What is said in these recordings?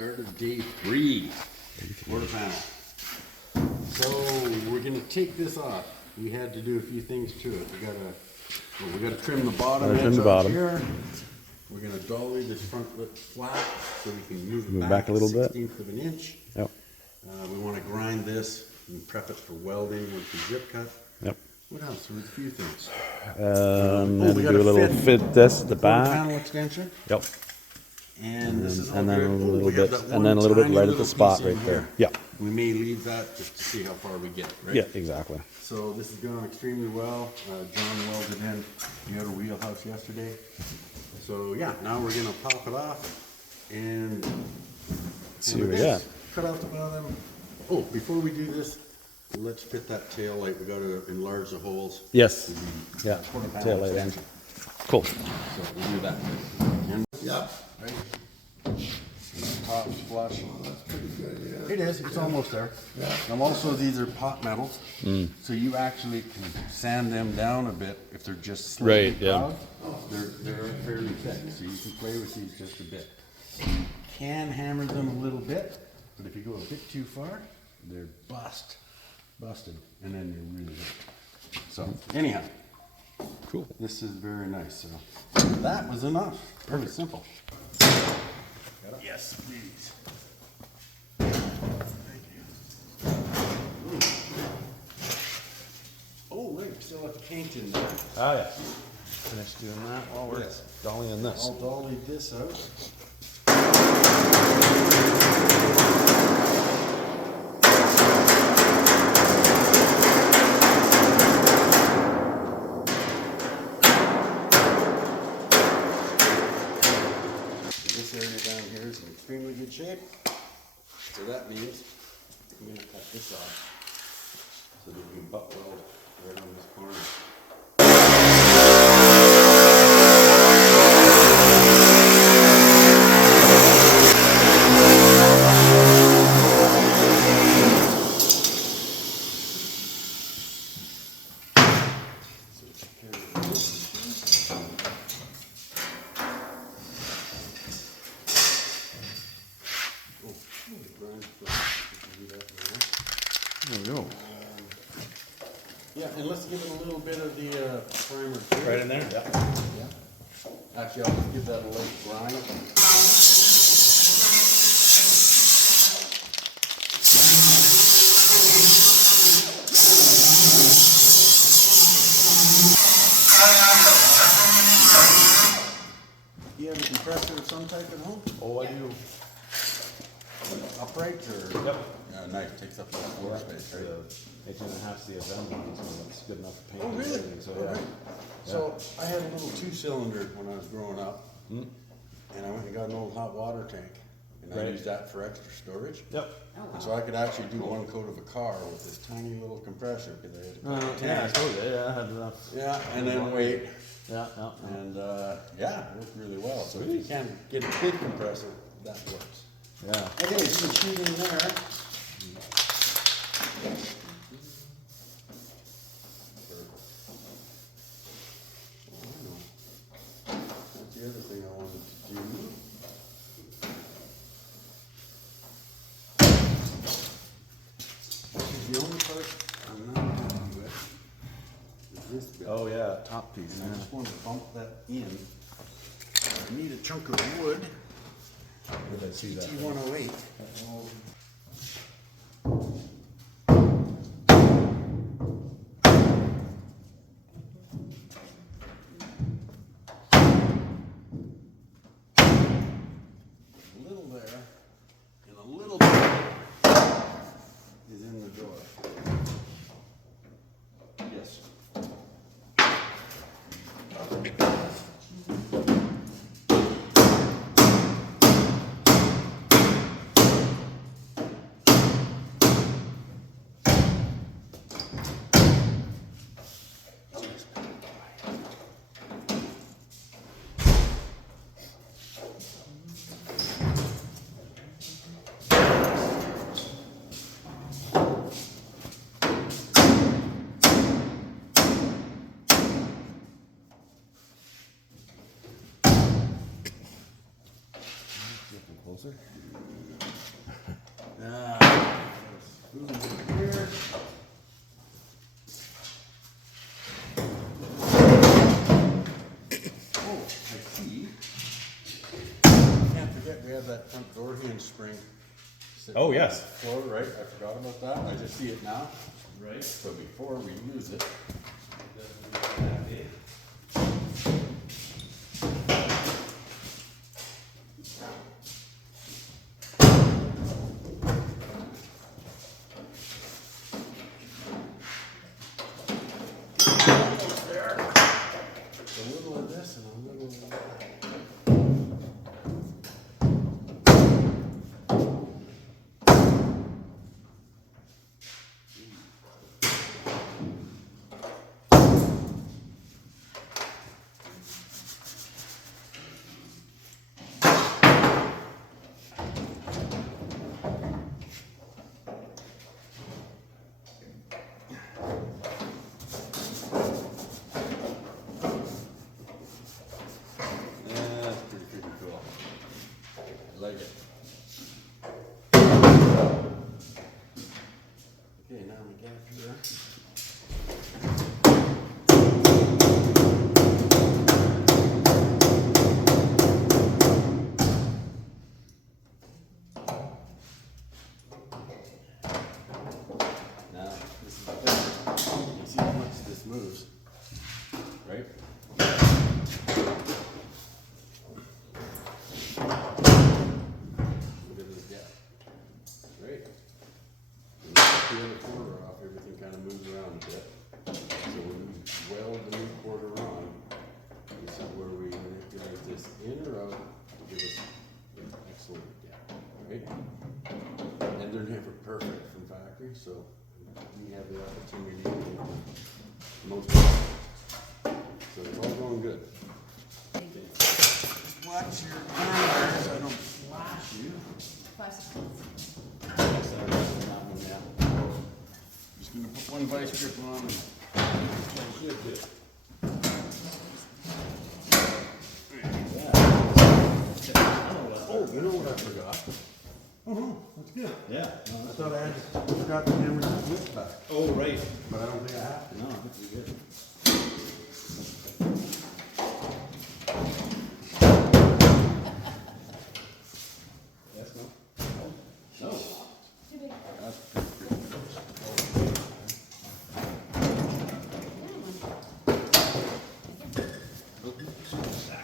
Start of day 3, quarter panel. So we're gonna take this off. We had to do a few things to it. We gotta trim the bottom edge off here. We're gonna dolly this front lip flat so we can move it back a little bit. 1/16 of an inch. Yep. We want to grind this and prep it for welding with the zip cut. Yep. What else? There was a few things. And we do gotta a little fit this at the quarter back. panel extension. Yep. And this is all And then good. a Oh, little we have bit, that and then a one little bit tiny right at little the spot piece in right there. here. Yeah. We may leave that just to see how far we get, right? Yeah, exactly. So this has gone extremely well. John welded in the outer wheelhouse yesterday. So yeah, now we're gonna pop it off and See what we got. cut off the bottom. Oh, before we do this, let's fit that tail light. We gotta enlarge the holes. Yes. Yeah. Quarter panel Tail light in. extension. Cool. So we'll do that. And, yeah. Right. Top's flush. That's pretty good, yeah. It is. It's almost there. Yeah. And also, these are pot metals, so you actually can sand them down a bit if they're just slightly Right, yeah. proud. They're fairly thick, so you can play with these just a bit. You can hammer them a little bit, but if you go a bit too far, they're busted, and then you're really good. So anyhow, Cool. this is very nice. So that was enough. Pretty simple. Yes, please. Thank you. Oh, right, we still have to paint in there. Oh yeah. Finish doing that while we're Yes. dollying this. I'll dolly this out. This area down here is in extremely good shape. So that means I'm going to cut this off so that we can butt weld right on this corner. So take care of this. Oh, grind flash. We can do that now. There we go. Yeah, and let's give it a little bit of the primer too. Right in there? Yeah. Yeah. Actually, I'll just give that a light grind. Do you have a compressor of some type at home? Oh, I do. Upright or? Yep. Nice, takes up a lot of floor space, right? 18.5 CFM one, so it's good enough for paint. Oh, and really? everything, So All yeah. right. So I had a little 2-cylinder when I was growing up, and I went and got an old hot water tank, and I Right. used that for extra storage. Yep. And so I could actually do one coat of a car with this tiny little compressor because I had a couple Yeah, I tanks. told you. Yeah, I had enough. Yeah, and then wait, Yeah, yeah. and yeah, it worked really well. So if you can get a big compressor, that works. Yeah. Okay, so the shoot in there. That's the other thing I wanted to do. This is the only part I'm not happy with. Is this bit. Oh yeah, top piece. And I just want to bump that in. I need a chunk of wood. Where did I see that? T108. A little there, and a little bit is in the door. Yes. Moving over here. Oh, I see. Can't forget we have that front door hinge spring. sitting Oh, on yes. the floor, right? I forgot about that. I just see it now. Right. So before we use it. A little of this and a little of that. That's pretty cool. I like it. Okay, now we get here. Now, this is the thing. You see how much this moves, right? Look at this gap, right? And if you peel the quarter off, everything kind of moves around a bit. So when we weld the new quarter on, this is where we manipulate this in or out to give us an excellent gap, right? And they're never perfect from factory, so we have the opportunity to make the most of it. So it's all going good. Watch your arms, I don't flash you. Just gonna put one vice grip on and I should do. Oh, you know what I forgot? Oh no, that's good. Yeah. I thought I had forgot to hammer that whip back, Oh, right. but I don't think I have to. No, I think you're good. Yes, no? No. That's pretty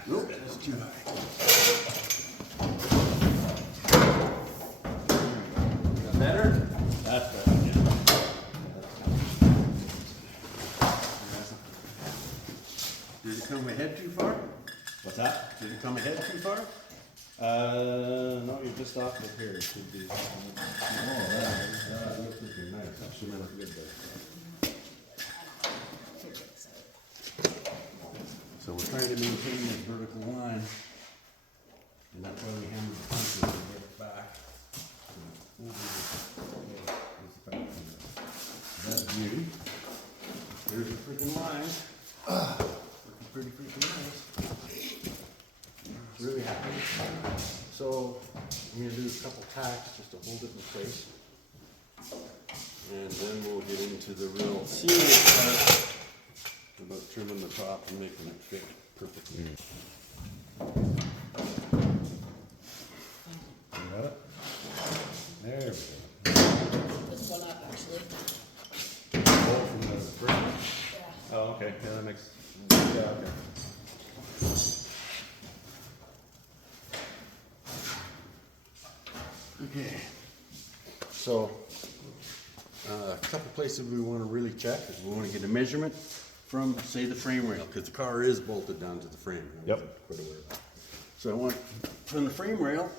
Nope, that's too high. Better? That's better, yeah. Did it come ahead too far? What's that? Did it come ahead too far? No, you're just off the here. It should be. Oh, that looks pretty nice. That should look good there. So we're trying to maintain this vertical line, and that's why we hammer the punches and get it back. That's beauty. There's a freaking line. Looking pretty freaking nice. Really happy. So I'm gonna do a couple tacks just to hold it in place. And then we'll get into the real serious part about trimming the top and making it fit perfectly. You got it? There we go. This one up, actually. Bolt from the spring. Yeah. Oh, okay. Yeah, that makes. Yeah, okay. Okay. So, a couple places we want to really check is we want to get a measurement from, say, the frame rail, because the car is bolted down to the frame. Yep. Quite aware of that. So I want from the frame rail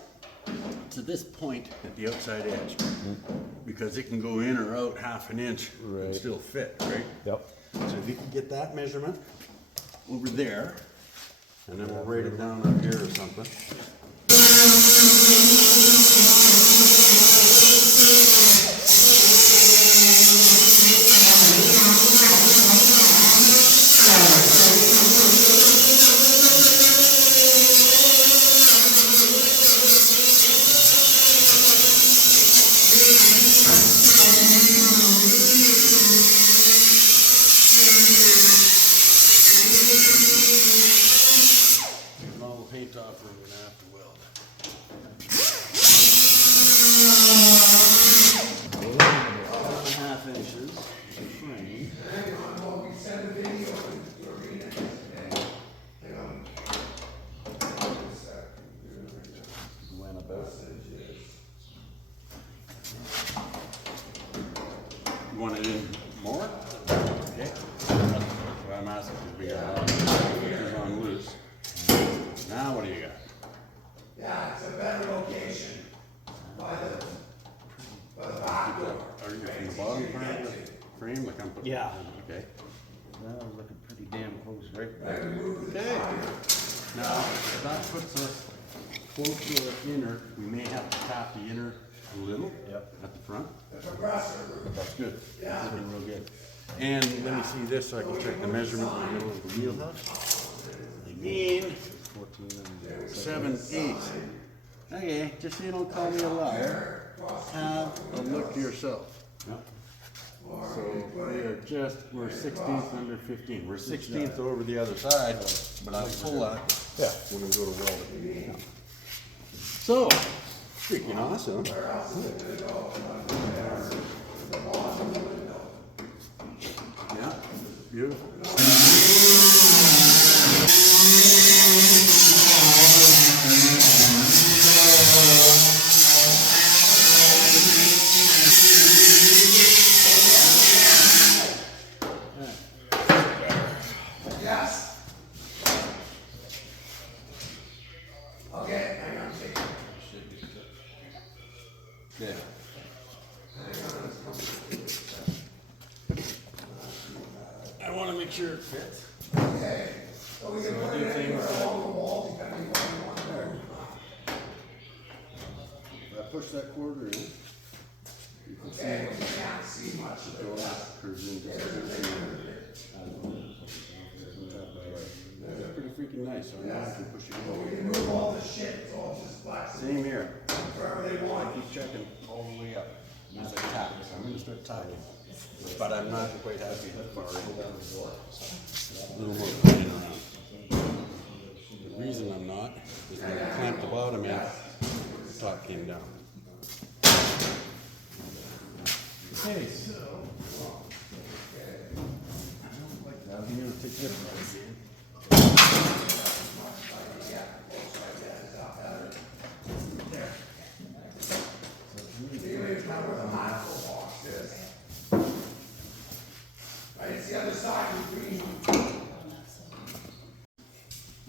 to this point at the outside edge, because it can go in or out half an inch and Right. still fit, right? Yep. So if you can get that measurement over there, and then we'll write it down up here or something. In the bottom part of the frame, like I'm putting. Yeah. Okay. That was looking pretty damn close right there. Okay. Now, if that puts us close to the inner, we may have to tap the inner a little. Yep. At the front. But that's good. It's looking real good. And let me see this so I can check the measurement in the middle of the wheelhouse. Again, 14 and 7/8. Okay, just so you don't call me a liar, have a look yourself. So we're 16th under 15. We're 16th over the other side, but I'll pull that when we go to welding. So, freaking awesome. Yeah, beautiful. Yeah. I want to make sure it fits. Okay. So we can put it in on the wall. If I push that quarter in, you can see much. The door curves in just That's pretty freaking nice. So now I can push it in. We can move all the shit. It's all just black. Same here. I keep checking all the way up. As I tap, I'm going to start tapping. But I'm not quite happy that far in. A little more clean around. The reason I'm not is when I clamped the bottom in, the top came down. Okay, so I'm going to take this one again.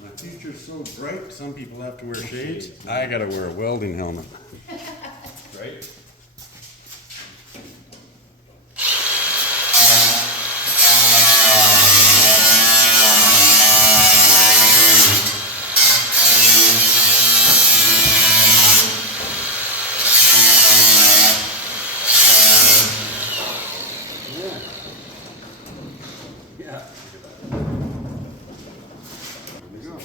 My future's so bright, some people have to wear shades. I gotta wear a welding helmet. Right? Yeah. There we go.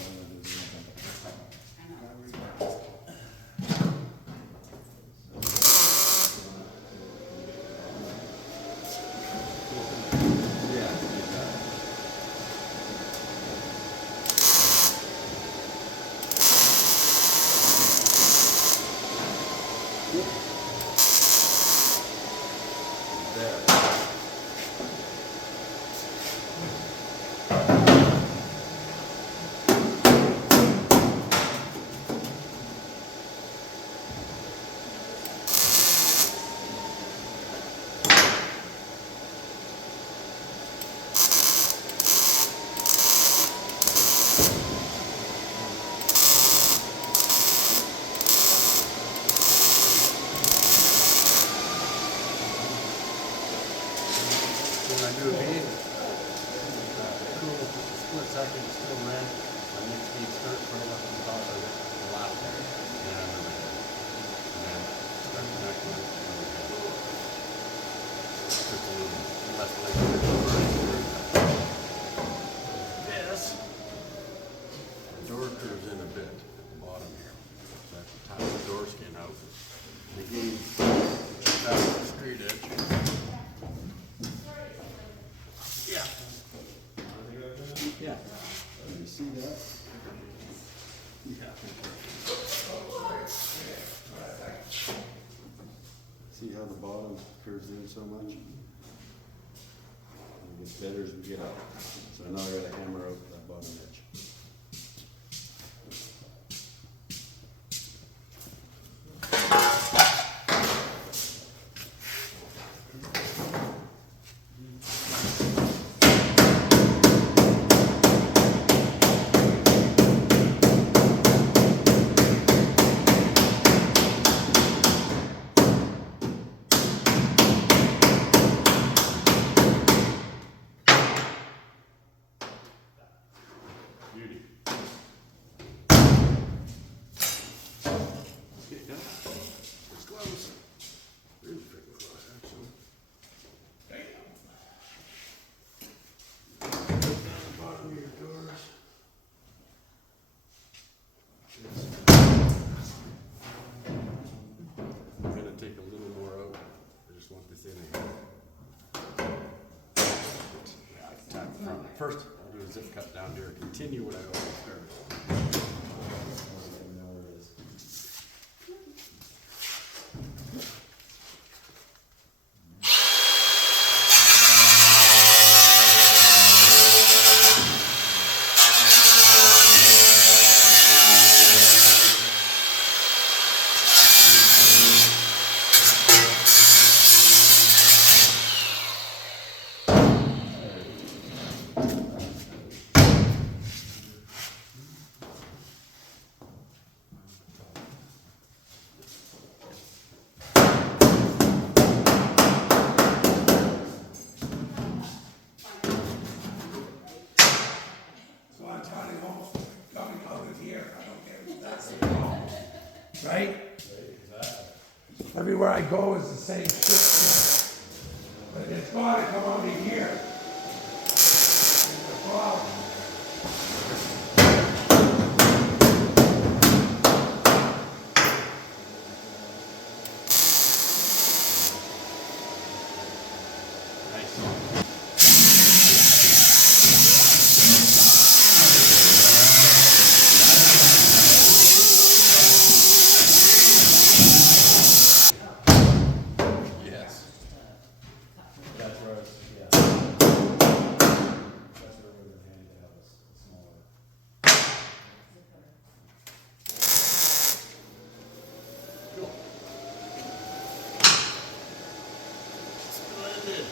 When I do a bead, cool split second, still ran. My next bead start right up on top of it, the last there. And I'm over there. And then start the next one, over there. Just a little less like this. The door curves in a bit at the bottom here. So I have to tap the door skin out. And again, that's the straight edge. Yeah. Yeah. You see that? Yeah. See how the bottom curves in so much? It gets better as we get up. So now I gotta hammer out that bottom edge. first I'll do a zip cut down here, continue what I always started. Right? Everywhere I go is the same shit. But it's gotta come out of here. It's a problem. Yes. That's where it's, yeah. That's where it would have been handy to have a smaller. Splendid.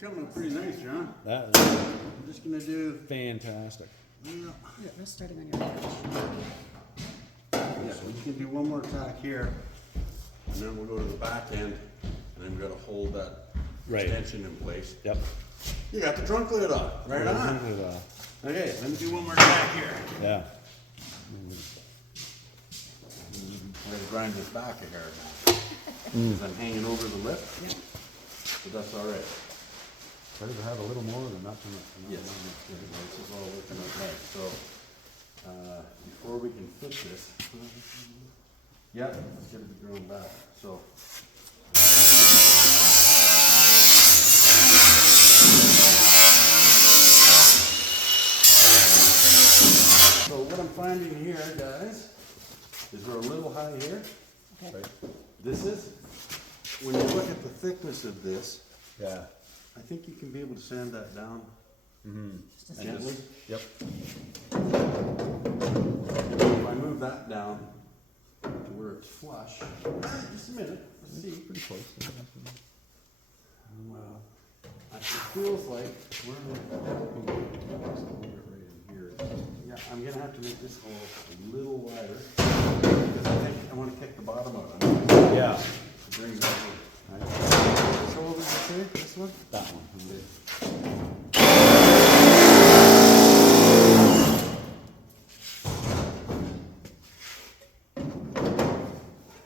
Coming up pretty nice, John. That is I'm just gonna do, fantastic. yeah, We're starting on your edge. yeah, we can do one more tack here, and then we'll go to the back end, and then we gotta hold that Right. extension in place. Yep. You got the trunk lid on, right on. Uh, Okay, let me do one more tack here. Yeah. I'm gonna grind this back a hair now, because I'm hanging over the lip, but that's all right. Better to have a little more than nothing. Yes, this is all working out right, so, before we can fit this, yeah, let's get it drawn back, so. So what I'm finding here, guys, is we're a little high here. Okay. Right. This is, when you look at the thickness of this, Yeah. I think you can be able to sand that down Just a gently. Yep. If I move that down to where it's flush, just a minute, let's see. Pretty close. Well, it feels like we're right in here. Yeah, I'm gonna have to make this hole a little wider, because I think I wanna kick the bottom out. Yeah. To bring that in. This hole, did you say, this one? That one.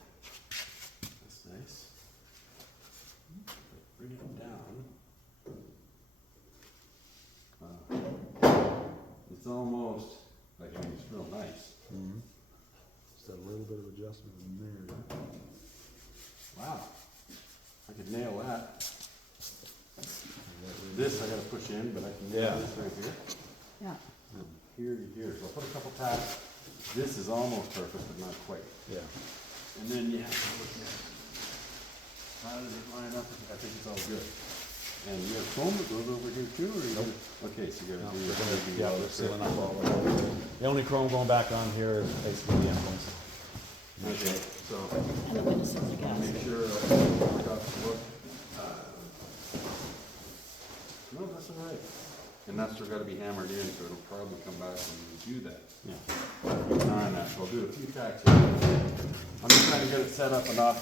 That's nice. Bring it down. It's almost, like, I mean, it's real nice. Just a little bit of adjustment in there. Wow. I could nail that. This I gotta push in, but I can nail Yeah. this right here. Yeah. And here to here, so I'll put a couple tacks. This is almost perfect, but not quite. Yeah. And then you have to look at, how does it line up? I think it's all good. And you have foam that goes over here too, or you? Okay, so you No, gotta do we're your. gonna, yeah, we're sealing up all of it. The only chrome going back on here is basically the emblems. Okay, so, And the witnesses, I guess. make sure I got the look. No, that's all right. And that's still gotta be hammered in, so it'll probably come back when you do that. Yeah. All right, now, so I'll do a few tacks here. I'm just trying to get it set up enough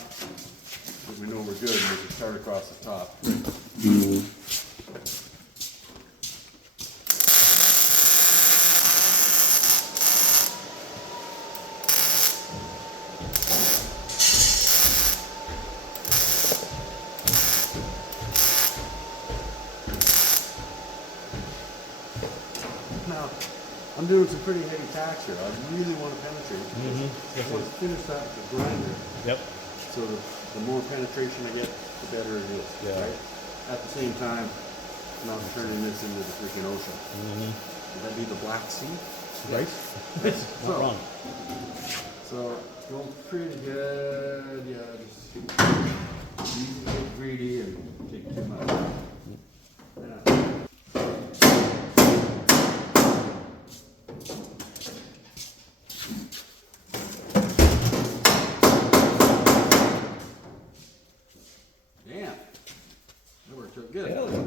that we know we're good, and we can start across the top. I'm doing some pretty heavy tacks here. I really want to penetrate. I want to finish that with the grinder. Yep. So the more penetration I get, the better it is. Yeah. Right? At the same time, not turning this into the freaking ocean. Would that be the Black Sea? Right? Not wrong. So it's going pretty good. Yeah, just easy to get greedy and take too much. Yeah. Damn, that worked out good. Hell yeah.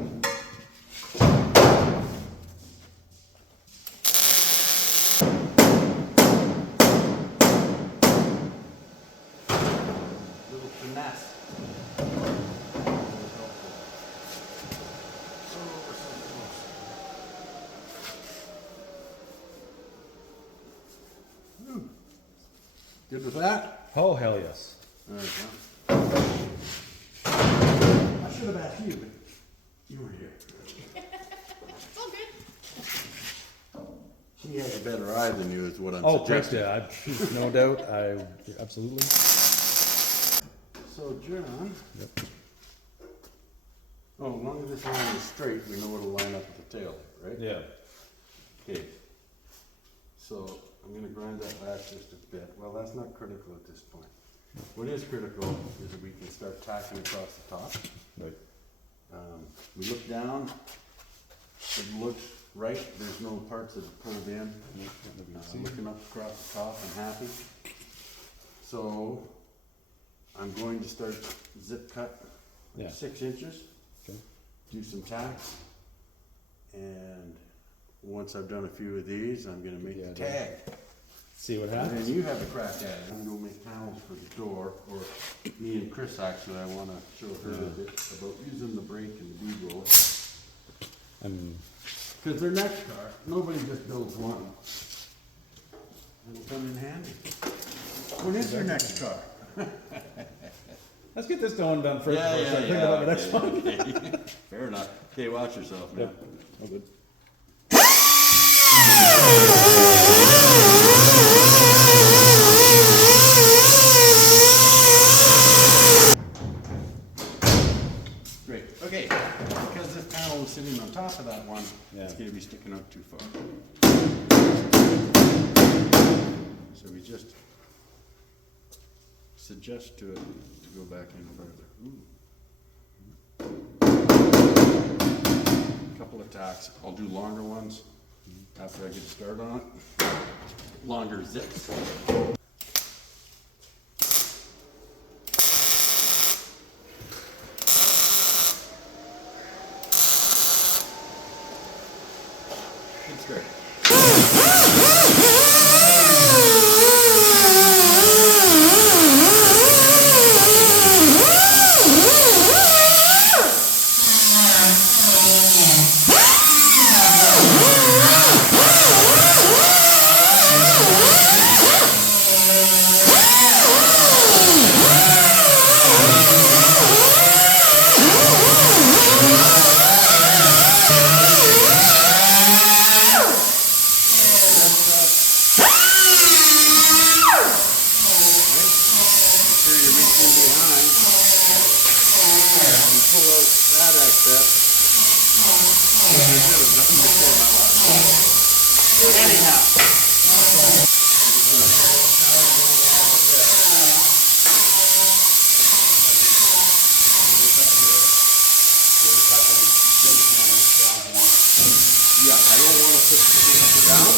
Little finesse. Good with that? Oh, hell yes. All right, well. I should have asked you, but you were here. It's all good. She has a better eye than you, is what I'm Oh, Christ, suggesting. yeah, no doubt, absolutely. So, John. Yep. Oh, as long as this line is straight, we know where to line up with the tail, right? Yeah. Okay. So, I'm gonna grind that last just a bit. Well, that's not critical at this point. What is critical is that we can start tacking across the top. Right. We look down, it looks right, there's no parts that are pulled in. Looking up across the top, I'm happy. So, I'm going to start zip cut Yeah. 6 inches, Okay. do some tacks, and once I've done a few of these, I'm gonna make the tag. See what And happens. then you have a crack at it. I'm gonna make panels for the door, or me and Chris actually, I wanna show her a bit about using the brake and the bead roller. Cause their next car, nobody just builds one. It'll come in handy. What is your next car? Let's get this one done first. Yeah, before I yeah, start thinking yeah. about the next one. Okay. Fair enough. Okay, watch yourself, man. Oh, good. Great. Okay, because this panel is sitting on top of that one, Yeah. it's gonna be sticking out too far. So we just suggest to it to go back in further. Couple of tacks. I'll do longer ones after I get started on it. Longer zips. It's great. Yeah, I don't want to push the thing up or down.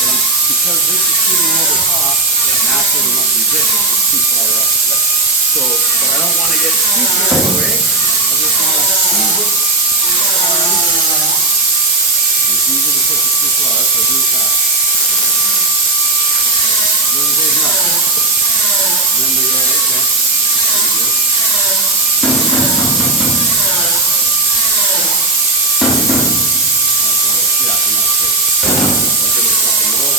And because this is sitting over top, naturally once we dip it, it's too far up. So, but I don't want to get too carried away. I just want to ease it. It's easy to push it too far, so do it fast. Then we take it up. Then we go, okay, that's pretty good. Yeah, we're not perfect. I'll give it a couple more.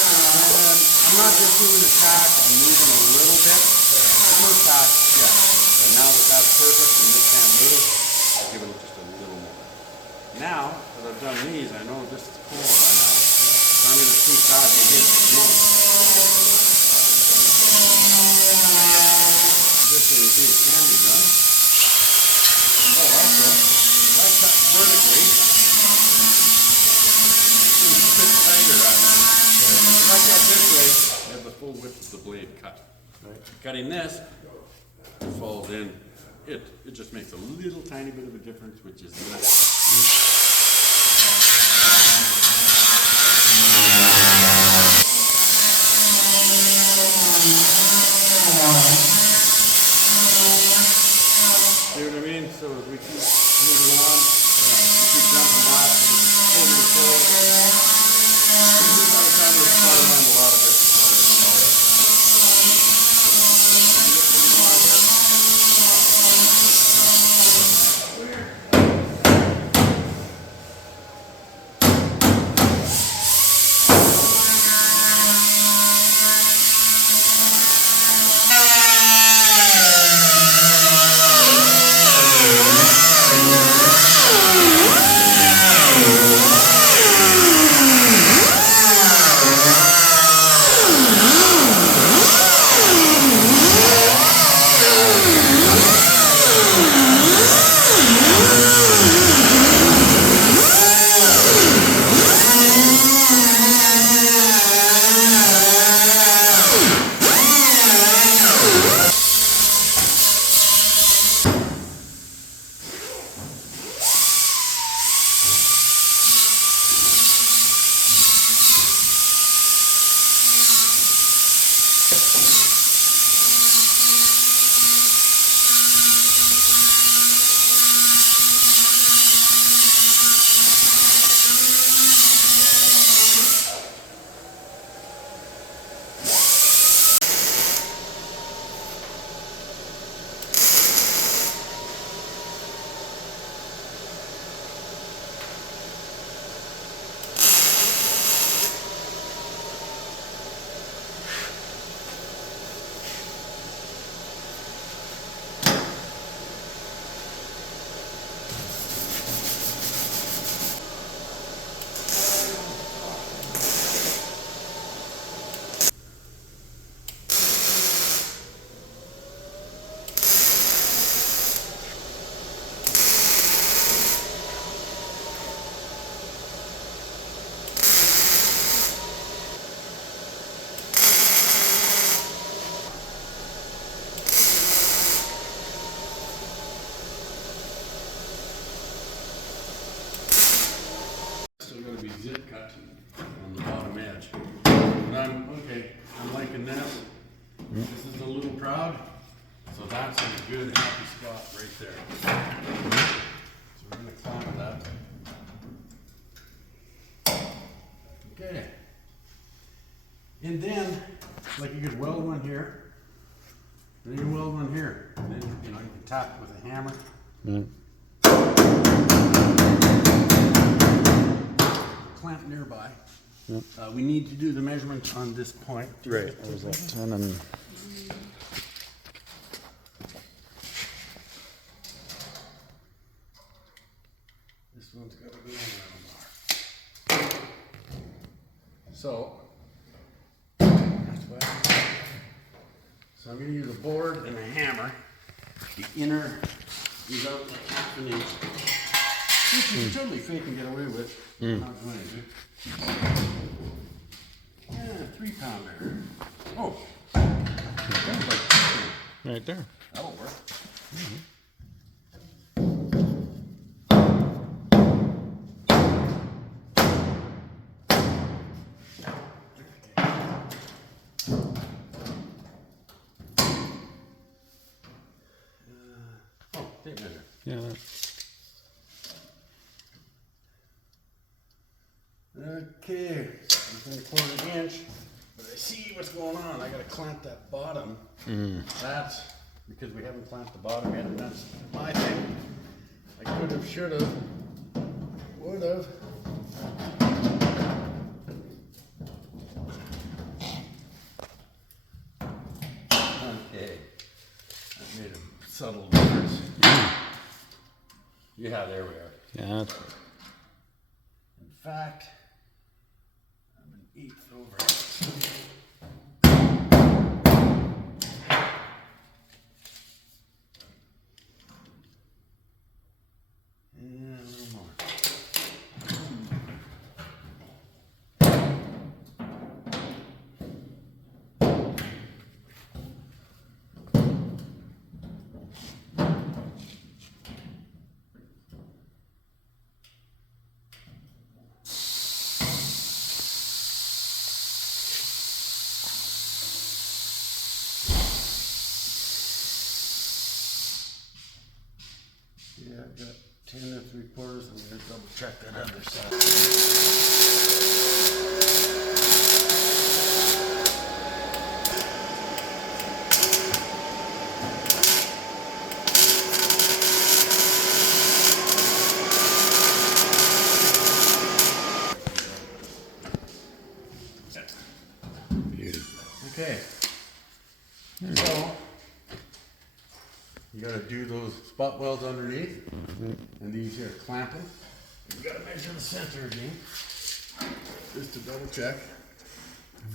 And I'm not just doing a tack, I'm moving a little bit. The first tack, yeah. now that that's perfect and this can't move, I'll give it just a little more. Now that I've done these, I know this is cold by now, so I'm going to see if I can hit some more. This way you see it can be done. Oh, also, if I cut vertically, it's a bit tighter actually. If I cut this way, I have the full width of the blade cut. Right. Cutting this, it falls in. It just makes a little tiny bit of a difference, which is nice. See what I mean? So as we keep moving on, we keep jumping back, it's totally cold. By the time we're flying around, a lot of this is already solid. Still going to be zip cut on the bottom edge. And I'm liking this. This is a little proud. So that's a good happy spot right there. So we're going to clamp that. Okay. And then, like you could weld one here. Then you can weld one here. And then you can tap it with a hammer. Clamp nearby. Yep. We need to do the measurements on this point. Right. It was like 10 and... This one's got to go in there. So, that's what. So I'm going to use a board and a hammer. The inner is out like half an inch. Which you can totally fake and get away with. Not going to. Yeah, 3 pounder. Oh, that's like Right there. that'll work. Tape measure. Yeah. Okay, within a 1/4 inch, but I see what's going on. I gotta clamp that bottom. That's because we haven't clamped the bottom yet, and that's my thing. I could have, should have, would have. Okay, that made a subtle Yeah, there we are. Yeah. In fact, I'm an eighth over. And a little more. Yeah, I've got 10 3/4. I'm gonna double check that other side. Beauty. Okay. So, you gotta do those spot welds underneath, and these here clamping. You gotta measure the center again, just to double check.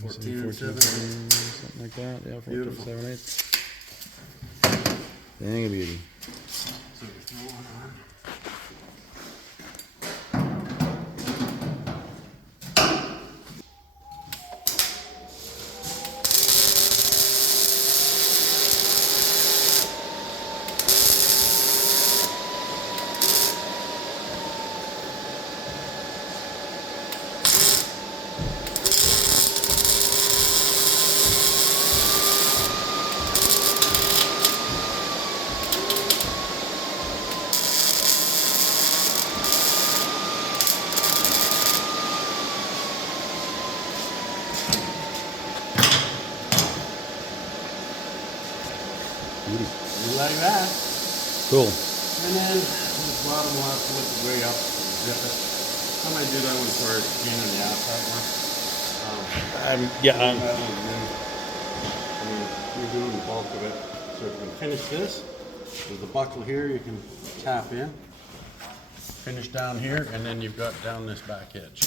14 and 7. Something like that. Yeah, 14, Beautiful. 7/8. Dang a beauty. So you throw one on. Beauty. You like that? Cool. And then this bottom will have to lift it way up, zip it. I might do that one first, again on the outside one. Yeah. That one, and then, you're doing the bulk of it. So if you can finish this, there's a buckle here you can tap in. Finish down here, and then you've got down this back edge.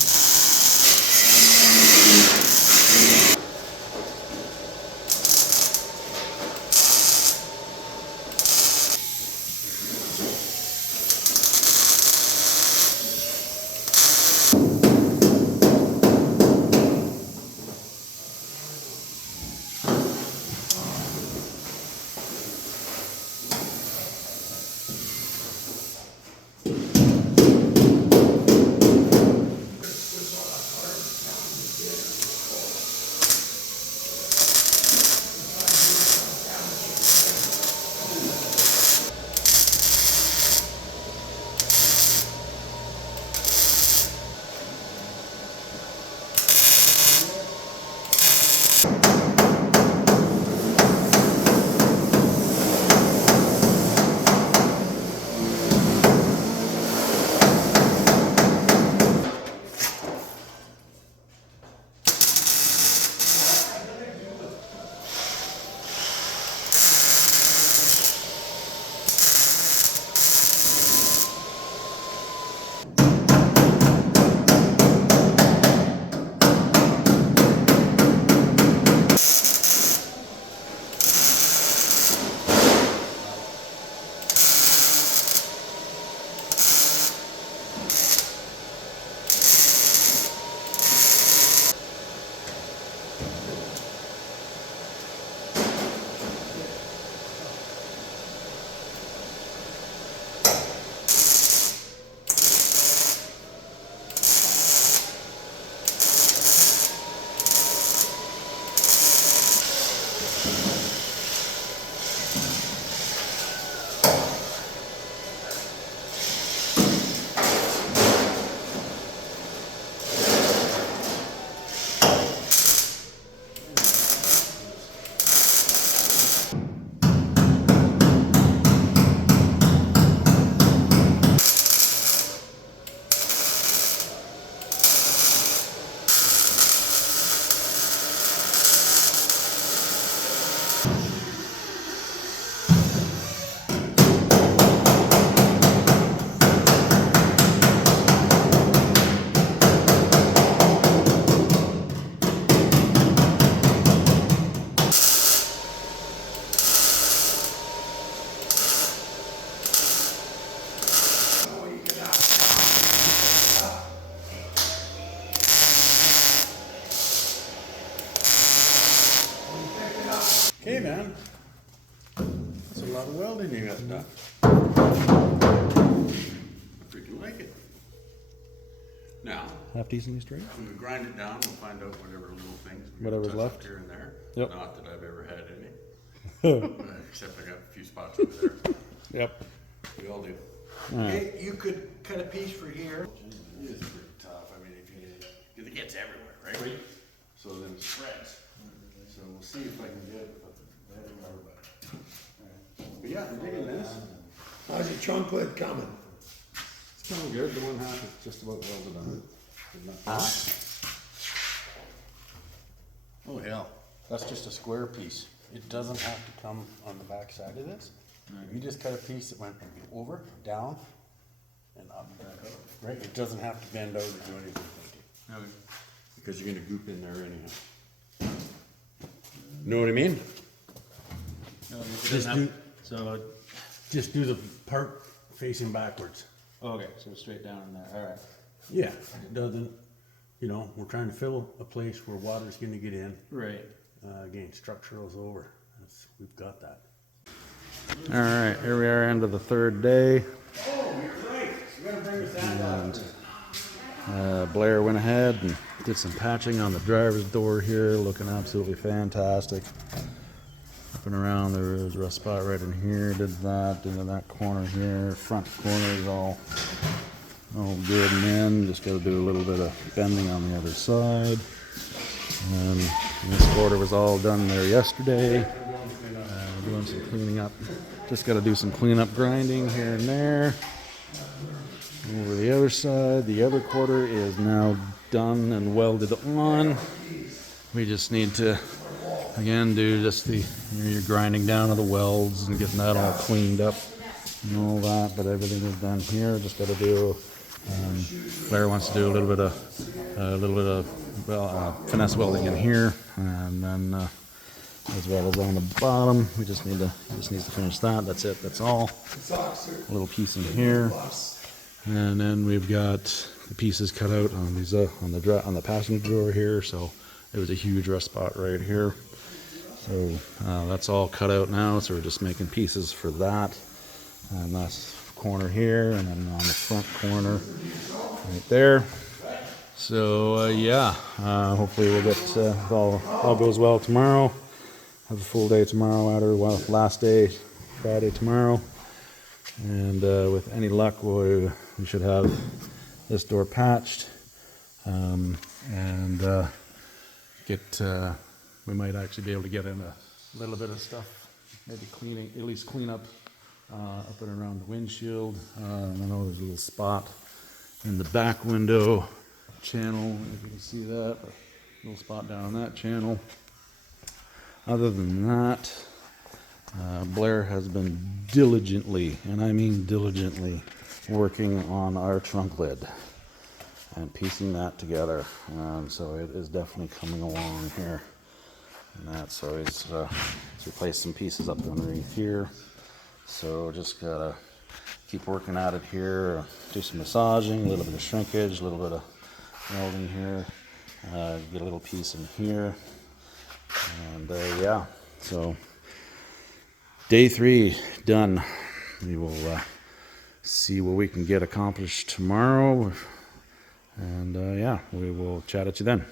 welding you got done. I freaking like it. Now, Half decently straight. when we grind it down, we'll find out whatever little things. we Whatever's touch up left. here and there. Yep. Not that I've ever had any. Except I got a few spots over there. Yep. We all do. Okay, you could cut a piece for here. It is pretty tough. I mean, because it gets everywhere, right? So then it spreads. So we'll see if I can get it. But yeah, I'm digging this. How's your trunk lid coming? It's coming good. The one half is just about welded on it. Oh hell, that's just a square piece. It doesn't have to come on the back side of this. If you just cut a piece that went over, down, and up, right? It doesn't have to bend out or do anything like it. Because you're gonna goop in there anyhow. Know what I mean? Just do, So, just do the part facing backwards. okay, so straight down in there, alright. Yeah, it doesn't, you know, we're trying to fill a place where water's gonna get in. Right. Again, structural's over. We've got that. All right, here we are, end of the third day. Oh, you're right. You gotta bring us that up. Blair went ahead and did some patching on the driver's door here, looking absolutely fantastic. Up and around, there was a rough spot right in here, did that, into that corner here, front corner is all good, and then just got to do a little bit of bending on the other side. And this quarter was all done there yesterday. We're doing some cleaning up. Just got to do some cleanup grinding here and there. Over the other side, the other quarter is now done and welded on. We just need to, again, do just the, you're grinding down of the welds and getting that all cleaned up and all that, but everything is done here. Just got to do, Blair wants to do a little bit of finesse welding in here, and then as well as on the bottom. We just needs to finish that. That's it. That's all. A little piece in here, and then we've got the pieces cut out on these on the passenger door here. So there was a huge rust spot right here. So that's all cut out now. So we're just making pieces for that. And that's corner here, and then on the front corner right there. So yeah, hopefully we'll get all goes well tomorrow. Have a full day tomorrow after last day, Friday tomorrow, and with any luck we should have this door patched, and we might actually be able to get in a little bit of stuff, maybe at least clean up up and around the windshield. I know there's a little spot in the back window channel, if you can see that, a little spot down on that channel. Other than that, Blair has been diligently, and I mean diligently, working on our trunk lid and piecing that together. So it is definitely coming along here. And that, so he's replaced some pieces up underneath here. So just gotta keep working at it here, do some massaging, a little bit of shrinkage, a little bit of welding here, get a little piece in here, and yeah, so day 3 done. We will see what we can get accomplished tomorrow, and yeah, we will chat at you then.